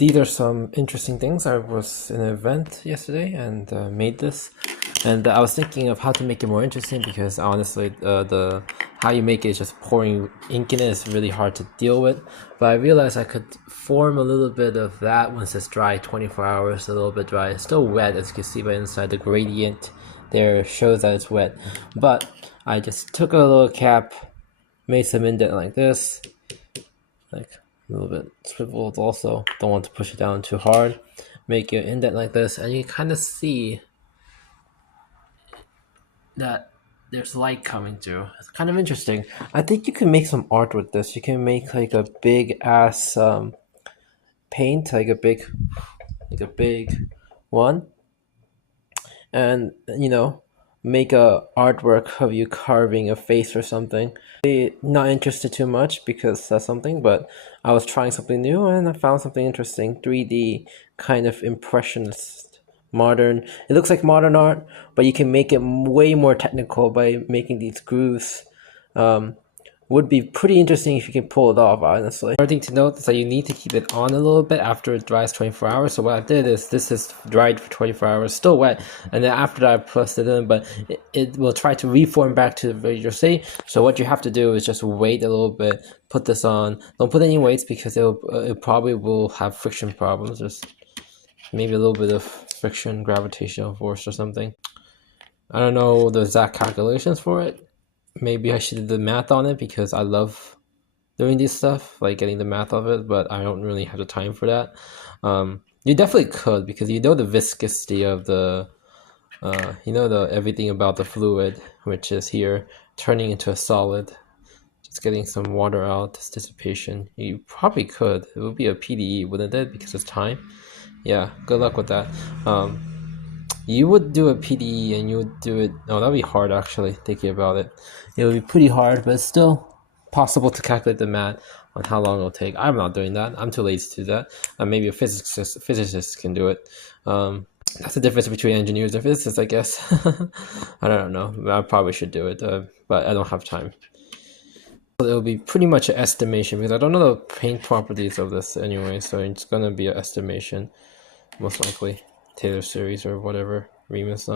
these are some interesting things. I was in an event yesterday and made this, and I was thinking of how to make it more interesting because honestly, the how you make it is just pouring ink in it is really hard to deal with. But I realized I could form a little bit of that once it's dry, 24 hours, a little bit dry. It's still wet, as you can see by inside. The gradient there shows that it's wet, but I just took a little cap, made some indent like this, like a little bit swiveled also. Don't want to push it down too hard. Make your indent like this, and you kind of see that there's light coming through. It's kind of interesting. I think you can make some art with this. You can make like a big ass paint, like a big one, and make a artwork of you carving a face or something. Not interested too much because that's something, but I was trying something new and I found something interesting. 3D kind of impressionist, modern. It looks like modern art, but you can make it way more technical by making these grooves. Would be pretty interesting if you can pull it off, honestly. Another thing to note is that you need to keep it on a little bit after it dries 24 hours. So what I did is this is dried for 24 hours, still wet, and then after that I pressed it in, but it will try to reform back to the regular state. So what you have to do is just wait a little bit, put this on. Don't put any weights because it probably will have friction problems. Just maybe a little bit of friction, gravitational force or something. I don't know the exact calculations for it. Maybe I should do the math on it because I love doing this stuff, like getting the math of it, but I don't really have the time for that. You definitely could because the viscosity of the, everything about the fluid, which is here, turning into a solid, just getting some water out, this dissipation. You probably could. It would be a PDE, wouldn't it? Because it's time. Yeah, good luck with that. You would do a PDE and you would do it. Oh, that'd be hard actually, thinking about it. It would be pretty hard, but it's still possible to calculate the math on how long it'll take. I'm not doing that. I'm too lazy to do that. Maybe a physicist can do it. That's the difference between engineers and physicists, I guess. I don't know. I probably should do it, but I don't have time. It'll be pretty much an estimation because I don't know the paint properties of this anyway, so it's gonna be an estimation, most likely. Taylor series or whatever, Remus.